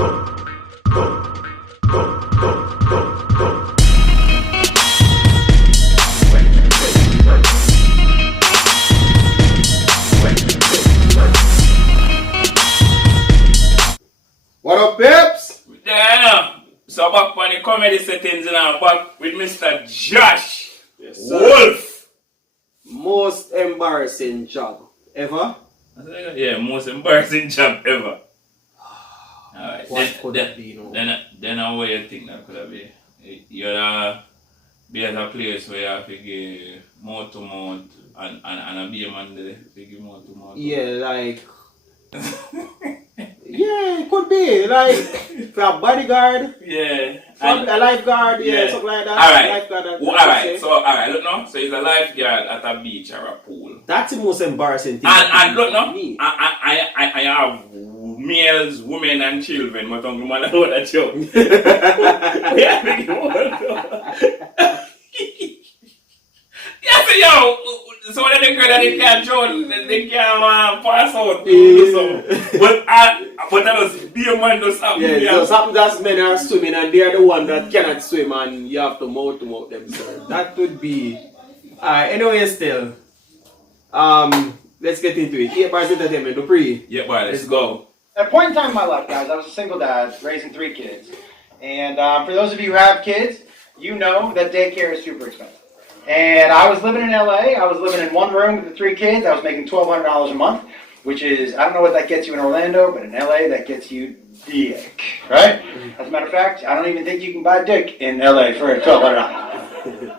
What up, Pips? Yeah, so back on the comedy settings now, back with Mr. Josh Yes, sir. Wolf. Most embarrassing job ever? Yeah, most embarrassing job ever. Alright, What could that be? No? then what you think that could have been? You're be at a place where you have to give mouth to mouth and a be a man there to give mouth to mouth. Yeah, like. Yeah, it could be. Like, for a bodyguard, Yeah. a lifeguard, yeah, Yeah. something like that. Alright. Lifeguard, Alright, look now. So he's a lifeguard at a beach or a pool. That's the most embarrassing thing. And look now, me. I have males, women, and children. But I'm going to know that joke. Yeah, make it more. Yeah, so then they can't join, they can't pass out. But I just be a man does something. Yeah, so something that's men are swimming and they're the one that cannot swim and you have to mouth themselves. That would be. Anyway, still. Let's get into it. 8 Bars Entertainment, Dupree. Yeah, boy, let's go. At a point in time in my life, guys, I was a single dad raising 3 kids. And for those of you who have kids, you know that daycare is super expensive. And I was living in LA. I was living in one room with the 3 kids. I was making $1,200 a month, which is, I don't know what that gets you in Orlando, but in LA, that gets you dick, right? As a matter of fact, I don't even think you can buy dick in LA for $1,200.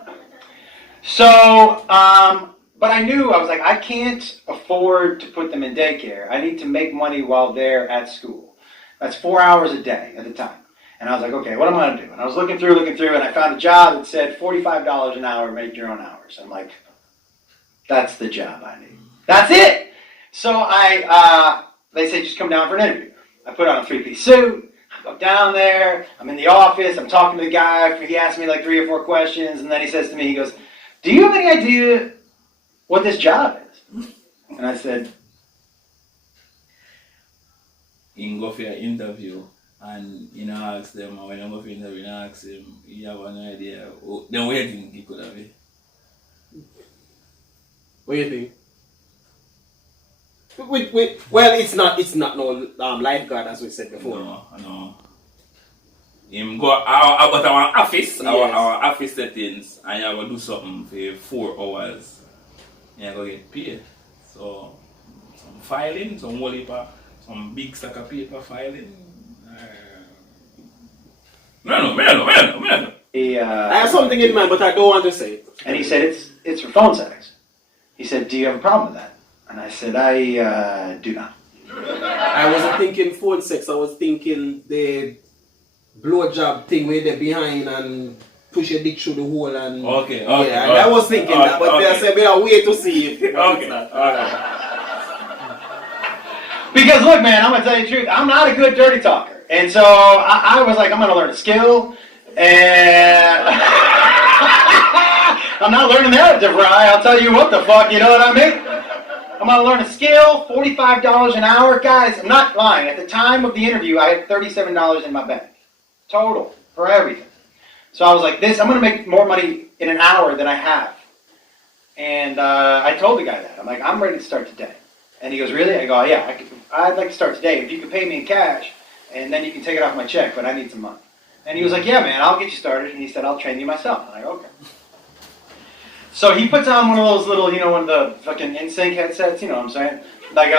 So, but I knew, I was like, I can't afford to put them in daycare. I need to make money while they're at school. That's 4 hours a day at the time. And I was like, okay, what am I going to do? And I was looking through, and I found a job that said $45 an hour, make your own hours. I'm like, that's the job I need. That's it! So they said, just come down for an interview. I put on a 3-piece suit. I go down there. I'm in the office. I'm talking to the guy. He asked me like 3 or 4 questions. And then he says to me, he goes, do you have any idea what this job is? And I said, You can go for your interview and ask them, or when you go for interview, ask him, you have an idea. Then what do you think he could have been? What do you think? Well, it's not no lifeguard as we said before. No. Him go about our office, Yes. our office settings, and you have to do something for 4 hours. And you go get paid. So some filing, some whole heap of, some big stack of paper filing. No. I have something in mind, but I don't want to say it. and he said, it's for phone sex. He said, do you have a problem with that? And I said, I do not. I wasn't thinking phone sex. I was thinking the blowjob thing where they're behind and push your dick through the hole and Okay. I was thinking that, but they said we are wait to see if Okay. Because look, man, I'm going to tell you the truth. I'm not a good dirty talker. And so I was like, I'm going to learn a skill. And I'm not learning that to fry. I'll tell you what the fuck, you know what I mean? I'm going to learn a skill, $45 an hour. Guys, I'm not lying. At the time of the interview, I had $37 in my bank. Total, for everything. So I was like, I'm going to make more money in an hour than I have. And I told the guy that. I'm like, I'm ready to start today. And he goes, really? I go, yeah, I'd like to start today. If you could pay me in cash, and then you can take it off my check, but I need some money. And he was like, yeah, man, I'll get you started. And he said, I'll train you myself. I'm like, okay. So he puts on one of those little, one of the fucking NSYNC headsets, you know what I'm saying? Like,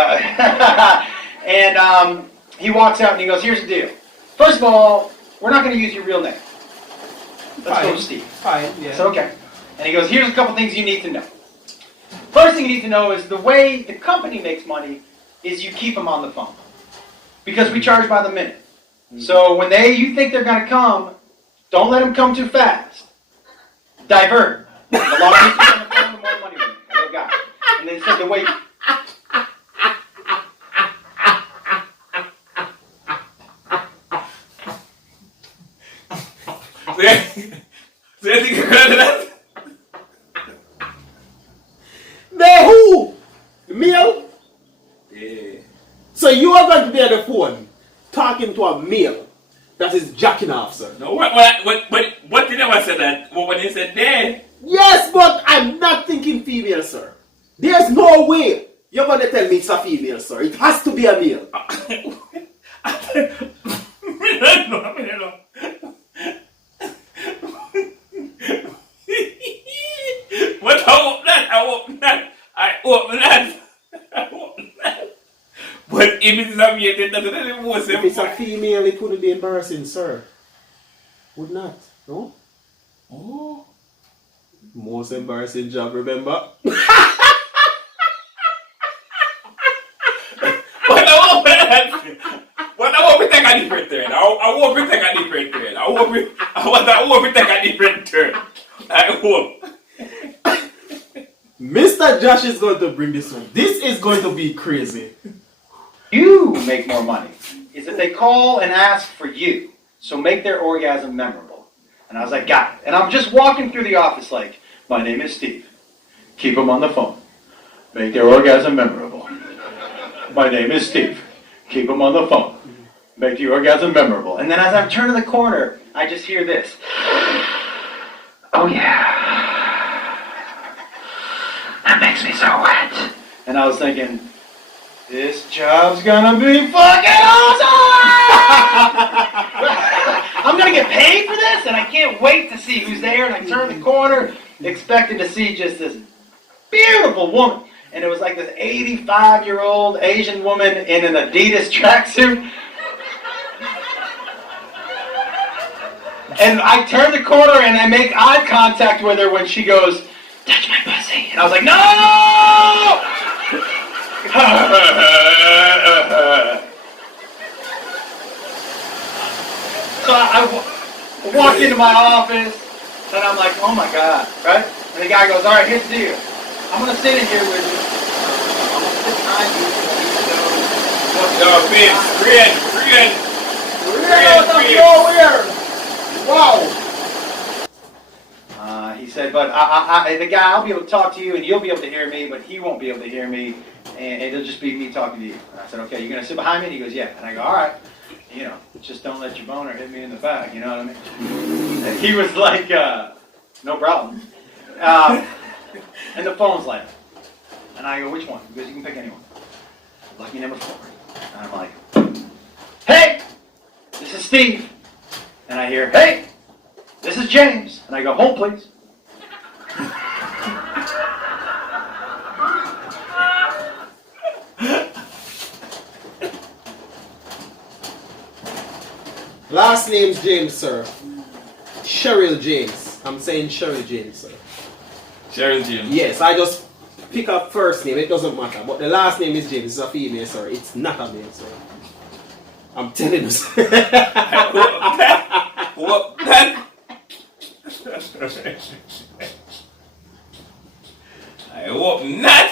and he walks out and he goes, here's the deal. First of all, we're not going to use your real name. Let's go with Steve. Fine, yeah. So, okay. And he goes, here's a couple things you need to know. First thing you need to know is the way the company makes money is you keep them on the phone. Because we charge by the minute. So when you think they're going to come, don't let them come too fast. Divert. The longer you keep on the phone, the more money we make. I got it. And they said the way... So you think you're going to do that? They who? Meal? Yeah. So you are going to be on the phone talking talking to a male that is jacking off, sir. No, what did I say that? Well, when he said there, Yes, but I'm not thinking female, sir. There's no way you're gonna tell me it's a female, sir. It has to be a male. no. But I hope not. But if it's a male, then that's the most If it's a female, it wouldn't be embarrassing, sir. Would not, no? Oh. Most embarrassing job, remember? But I won't be taking a different turn. I won't be taking a different turn. I won't be taking a different turn. I hope. Mr. Josh is going to bring this one. This is going to be crazy. You make more money is if they call and ask for you. So make their orgasm memorable. And I was like, got it. And I'm just walking through the office like, my name is Steve. Keep them on the phone. Make their orgasm memorable. My name is Steve. Keep them on the phone. Make the orgasm memorable. And then as I'm turning the corner, I just hear this. Oh yeah. That makes me so wet. And I was thinking, this job's gonna be fucking awesome! I'm gonna get paid for this, and I can't wait to see who's there. And I turn the corner, expecting to see just this beautiful woman. And it was like this 85-year-old Asian woman in an Adidas tracksuit. And I turn the corner and I make eye contact with her when she goes, touch my pussy. And I was like, no! So I walk into my office and I'm like, oh my God, right? And the guy goes, all right, here's the deal. I'm going to sit in here with you. I'm going to sit behind you. Yo, Vince, Brian. Wow. He said, but the guy, I'll be able to talk to you and you'll be able to hear me, but he won't be able to hear me, and it'll just be me talking to you. And I said, okay, you're going to sit behind me? And he goes, yeah. And I go, all right. You know, just don't let your boner hit me in the back, you know what I mean? And he was like, no problem. And the phone's like, and I go, which one? He goes, you can pick anyone. Lucky number 4. And I'm like, hey, this is Steve. And I hear, hey, this is James. And I go, hold please. Last name's James, sir. Cheryl James. I'm saying Cheryl James, sir. Cheryl James. Yes, I just pick up first name. It doesn't matter. But the last name is James. It's a female, sir. It's not a male, sir. I'm telling you, sir. What? I hope not.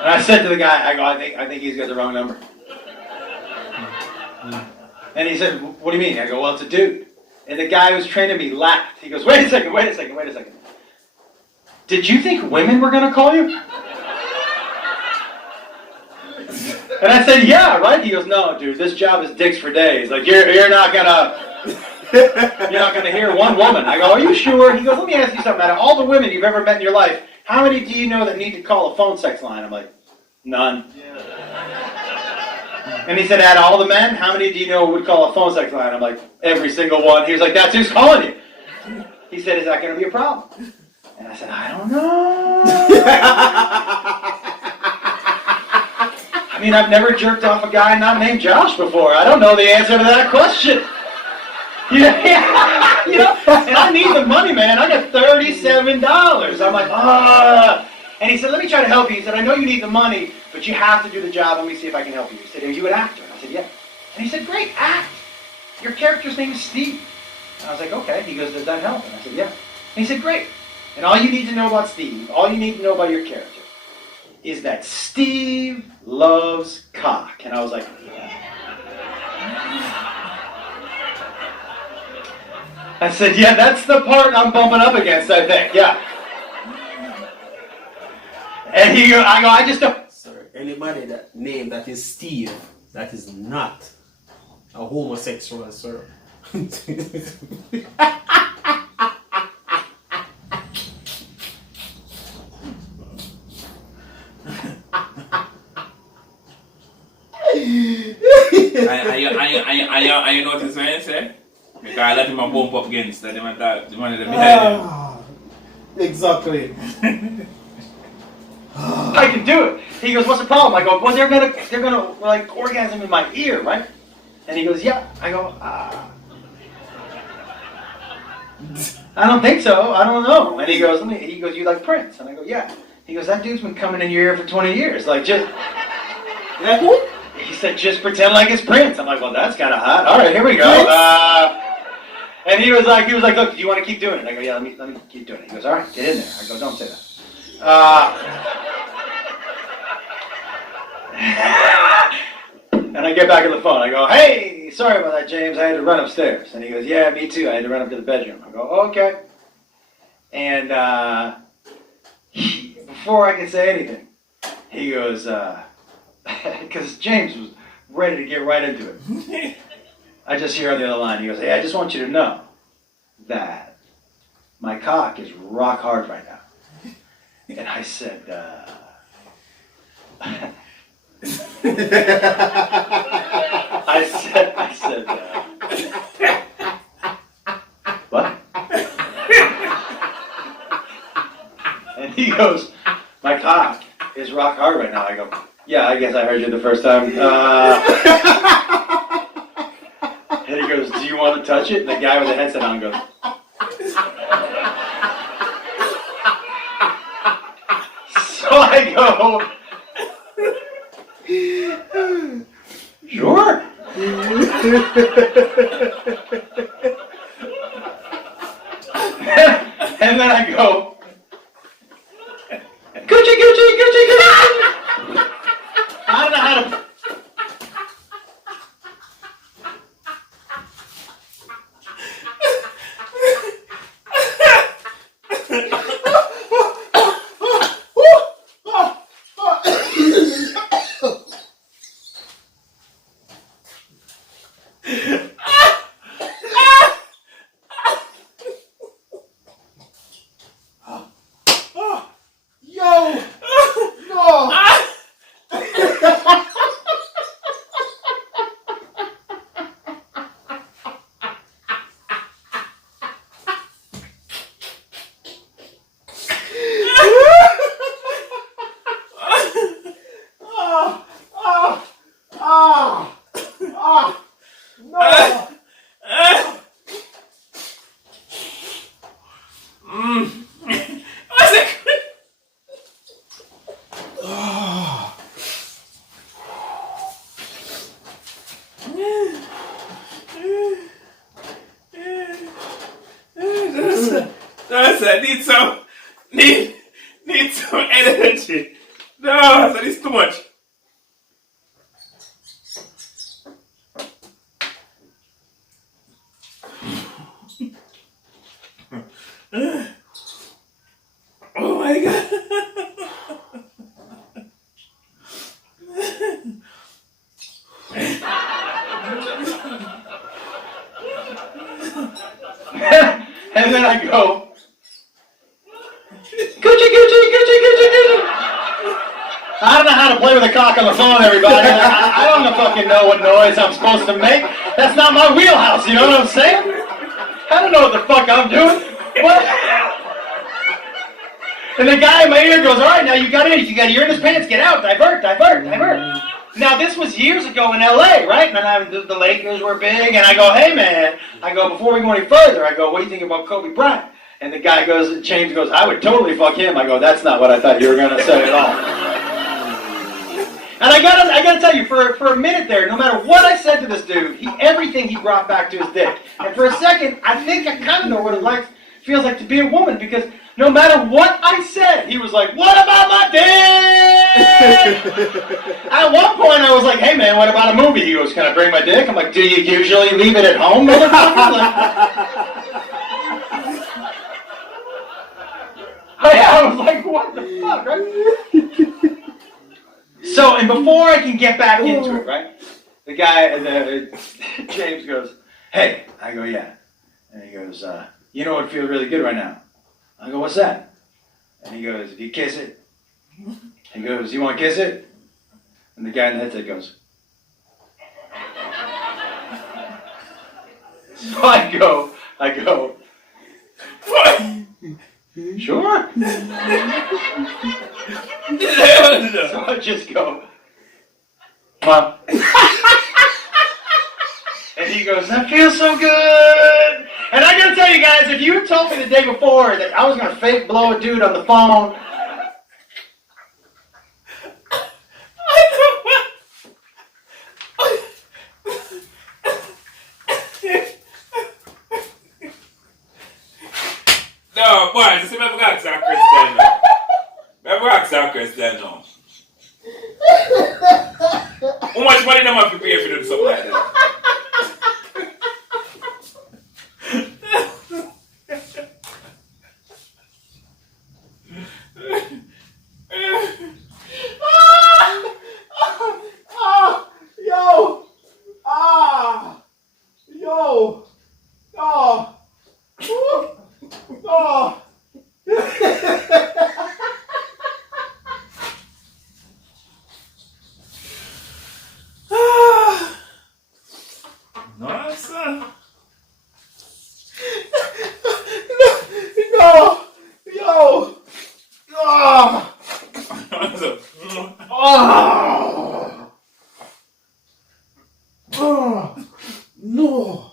And I said to the guy, I go, I think he's got the wrong number. And he said, what do you mean? I go, well, it's a dude. And the guy who was training me laughed. He goes, wait a second. Did you think women were going to call you? And I said, yeah, right? He goes, no, dude, this job is dicks for days. Like, you're not gonna hear one woman. I go, are you sure? He goes, let me ask you something. Out of all the women you've ever met in your life, how many do you know that need to call a phone sex line? I'm like, none. And he said, out of all the men, how many do you know would call a phone sex line? I'm like, every single one. He was like, that's who's calling you. He said, is that going to be a problem? And I said, I don't know. I mean, I've never jerked off a guy not named Josh before. I don't know the answer to that question. Yeah. You know, and I need the money, man. I got $37. I'm like, ah. And he said, let me try to help you. He said, I know you need the money, but you have to do the job. Let me see if I can help you. He said, are you an actor? And I said, yeah. And he said, great, act. Your character's name is Steve. And I was like, okay. He goes, does that help? And I said, yeah. And he said, great. And all you need to know about Steve, all you need to know about your character, is that Steve loves cock. And I was like, I said, yeah, that's the part I'm bumping up against, I think, yeah. And I just don't. Sorry. Anybody that name that is Steve, that is not a homosexual, sir. I notice what you say? Because I let him bump up against that, the one that behind him. Exactly. I can do it. He goes, what's the problem? I go, well, they're gonna like orgasm in my ear, right? And he goes, yeah. I go, I don't think so. I don't know. And he goes, you like Prince? And I go, yeah. He goes, that dude's been coming in your ear for 20 years. Like, just, he said, just pretend like it's Prince. I'm like, well, that's kind of hot. All right, here we go. And he was like, look, do you want to keep doing it? I go, yeah, let me keep doing it. He goes, all right, get in there. I go, don't say that. And I get back on the phone. I go, hey, sorry about that, James. I had to run upstairs. And he goes, yeah, me too. I had to run up to the bedroom. I go, okay. And before I could say anything, he goes, because James was ready to get right into it. I just hear on the other line, he goes, hey, I just want you to know that my cock is rock hard right now. And I said, I said, what? And he goes, my cock is rock hard right now. I go, yeah, I guess I heard you the first time. And he goes, do you want to touch it? And the guy with the headset on goes, so I go, sure. And then I go, Gucci, Gucci, Gucci, Gucci. I don't know how to. Need some energy. No, that is too much. Oh my God. And then I go, Gucci, Gucci, Gucci, Gucci, Gucci. I don't know how to play with a cock on the phone, everybody. I don't fucking know what noise I'm supposed to make. That's not my wheelhouse, you know what I'm saying? I don't know what the fuck I'm doing. What? And the guy in my ear goes, all right, now you got you're in his pants, get out, divert, divert, divert. Now, this was years ago in LA, right? And the Lakers were big, and I go, hey, man, I go, before we go any further, I go, what do you think about Kobe Bryant? And the guy goes, James goes, I would totally fuck him. I go, that's not what I thought you were going to say at all. And I gotta tell you, for a minute there, no matter what I said to this dude, everything he brought back to his dick. And for a second, I think I kind of know what it feels like to be a woman, because no matter what I said, he was like, what about my dick? At one point, I was like, hey man, what about a movie? He goes, can I bring my dick? I'm like, do you usually leave it at home, motherfucker? I was like, what the fuck, right? So, and before I can get back into it, right? The guy, James goes, "Hey," I go, "Yeah," and he goes, "You know what would feel really good right now?" I go, "What's that?" And he goes, "If you kiss it." He goes, "You want to kiss it?" And the guy in the headset goes. So I go, "Sure." So I just go, "Huh?" And he goes, "That feels so good." And I gotta tell you guys, if you had told me the day before that I was gonna fake blow a dude on the phone. No, boy, just remember to ask that question now. Remember to ask that question now. How much money do I have to pay for doing something like that? No, sir. No.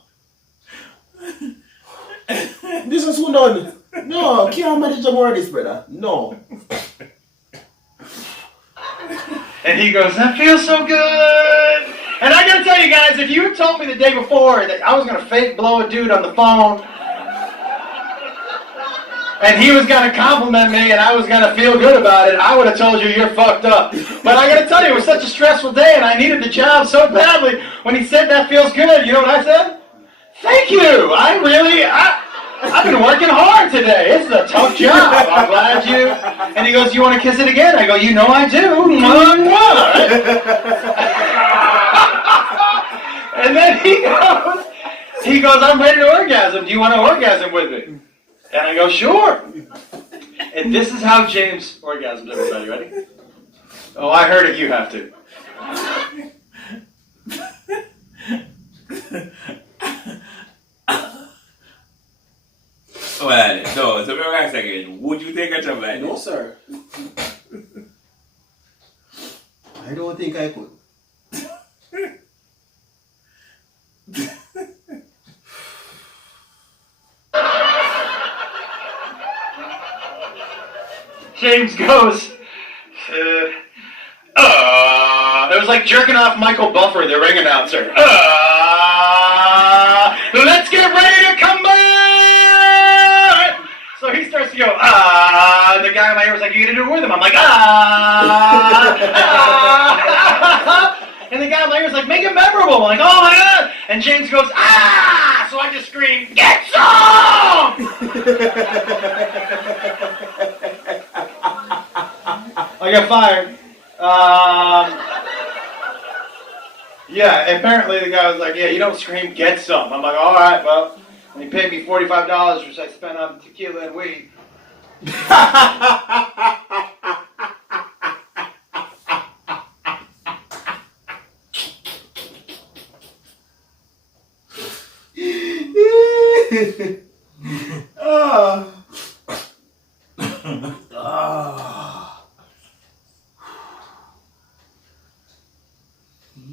This is who done. No, can't manage more of this, brother. No. And he goes, "That feels so good." And I gotta tell you guys, if you had told me the day before that I was gonna fake blow a dude on the phone, and he was gonna compliment me and I was gonna feel good about it, I would have told you you're fucked up. But I gotta tell you, it was such a stressful day and I needed the job so badly. When he said that feels good, you know what I said? "Thank you. I've been working hard today. It's a tough job. I'm glad you." And he goes, "You want to kiss it again?" I go, "You know I do." Mwah, mwah. And then he goes, "I'm ready to orgasm. Do you want to orgasm with me?" And I go, "Sure." And this is how James orgasms, everybody. Ready? Oh, I heard it. You have to. Well, no, so remember I said again, would you take a job like No, this? sir. I don't think I could. James goes, it was like jerking off Michael Buffer, the ring announcer. Let's get ready to combine! So he starts to go, and the guy in my ear was like, "You gotta do it with him." I'm like, and the guy in my ear was like, "Make it memorable." I'm like, "Oh my God." And James goes, "Ah!" So I just scream, "Get some!" I got fired. Yeah, apparently the guy was like, "Yeah, you don't scream, get some." I'm like, "All right, well." And he paid me $45, which I spent on tequila and weed.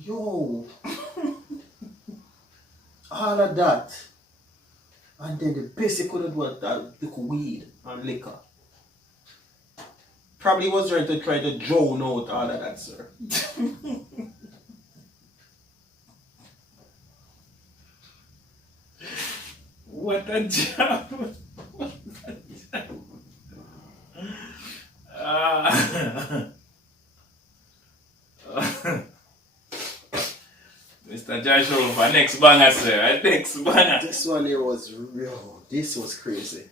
Yo. All of that. And then the basic could have done that little weed and liquor. Probably was trying to drown out all of that, sir. What a job! Mr. Joshua for next banger, sir. Next banger. This one here was real. This was crazy.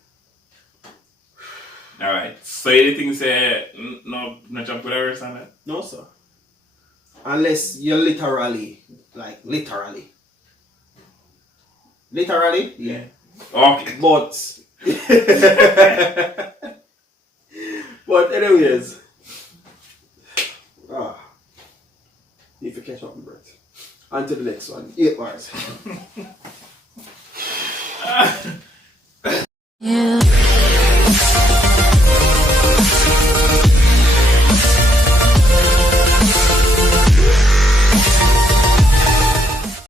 Alright. So anything say no jump with a verse on that? No, sir. unless you're literally, like literally. Literally? Yeah. Okay. But but anyways. Need to catch up my breath. On to the next one. 8 bars.